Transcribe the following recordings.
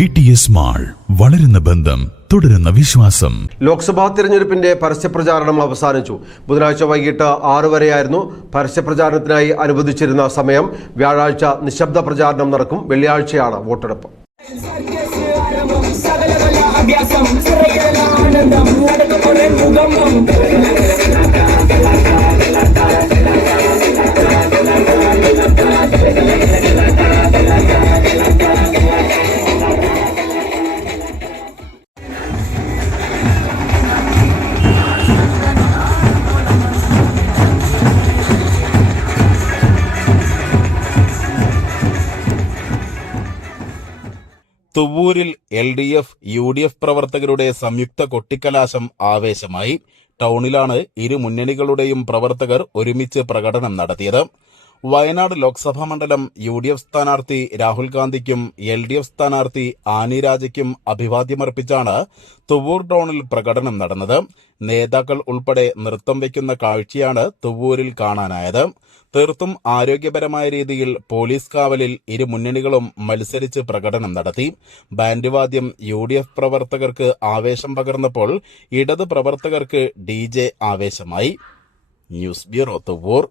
V T S mall വളരുന്ന ബന്ധം തുടരുന്ന വിശ്വാസം. ലോക്സഭാ തിരഞ്ഞെടുപ്പിന്റെ പരസ്യപ്രചാരണം അവസാനിച്ചു. ബുധനാഴ്ച വൈകിട്ട് ആറു വരെയായിരുന്നു പരസ്യപ്രചാരണത്തിനായി അനുവദിച്ചിരുന്ന സമയം. വ്യാഴാഴ്ച നിശബ്ദ പ്രചാരണം നടക്കും. വെള്ളിയാഴ്ചയാണ് വോട്ടെടുപ്പ്. അഭ്യാസം തുവ്വൂരിൽ L D F U D F പ്രവർത്തകരുടെ സംയുക്ത കൊട്ടിക്കലാശം ആവേശമായി. ടൗണിലാണ് ഇരു മുന്നണികളുടെയും പ്രവർത്തകർ ഒരുമിച്ച് പ്രകടനം നടത്തിയത്. വയനാട് ലോക്സഭാ മണ്ഡലം യു ഡി എഫ് സ്ഥാനാർത്ഥി രാഹുൽ ഗാന്ധിക്കും എൽ ഡി എഫ് സ്ഥാനാർത്ഥി ആനി രാജയ്ക്കും അഭിവാദ്യമർപ്പിച്ചാണ് തുവൂർ ടൗണിൽ പ്രകടനം നടന്നത്. നേതാക്കൾ ഉൾപ്പെടെ നൃത്തം വയ്ക്കുന്ന കാഴ്ചയാണ് തുവൂരിൽ കാണാനായത്. തീർത്തും ആരോഗ്യപരമായ രീതിയിൽ പോലീസ് കാവലിൽ ഇരു മുന്നണികളും മത്സരിച്ച് പ്രകടനം നടത്തി. ബാൻഡ് വാദ്യം യു ഡി എഫ് പ്രവർത്തകർക്ക് ആവേശം പകർന്നപ്പോൾ ഇടത് പ്രവർത്തകർക്ക് ഡി ജെ ആവേശമായി. ന്യൂസ് ബ്യൂറോ തുവ്വൂർ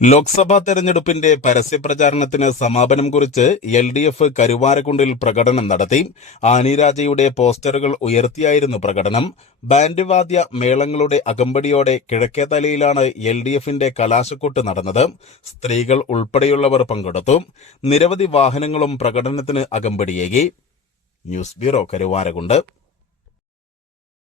ലോക്സഭാ തെരഞ്ഞെടുപ്പിന്റെ പരസ്യപ്രചാരണത്തിന് സമാപനം കുറിച്ച് എൽ ഡി എഫ് കരുവാരക്കുണ്ടിൽ പ്രകടനം നടത്തി. ആനിരാജയുടെ പോസ്റ്ററുകൾ ഉയർത്തിയായിരുന്നു പ്രകടനം. ബാൻഡ് വാദ്യ മേളങ്ങളുടെ അകമ്പടിയോടെ കിഴക്കേതലയിലാണ് എൽ ഡി എഫിന്റെ കലാശക്കൊട്ട് നടന്നത്. സ്ത്രീകൾ ഉൾപ്പെടെയുള്ളവർ പങ്കെടുത്തു. നിരവധി വാഹനങ്ങളും പ്രകടനത്തിന് അകമ്പടിയേകി. News bureau Karuvarakundu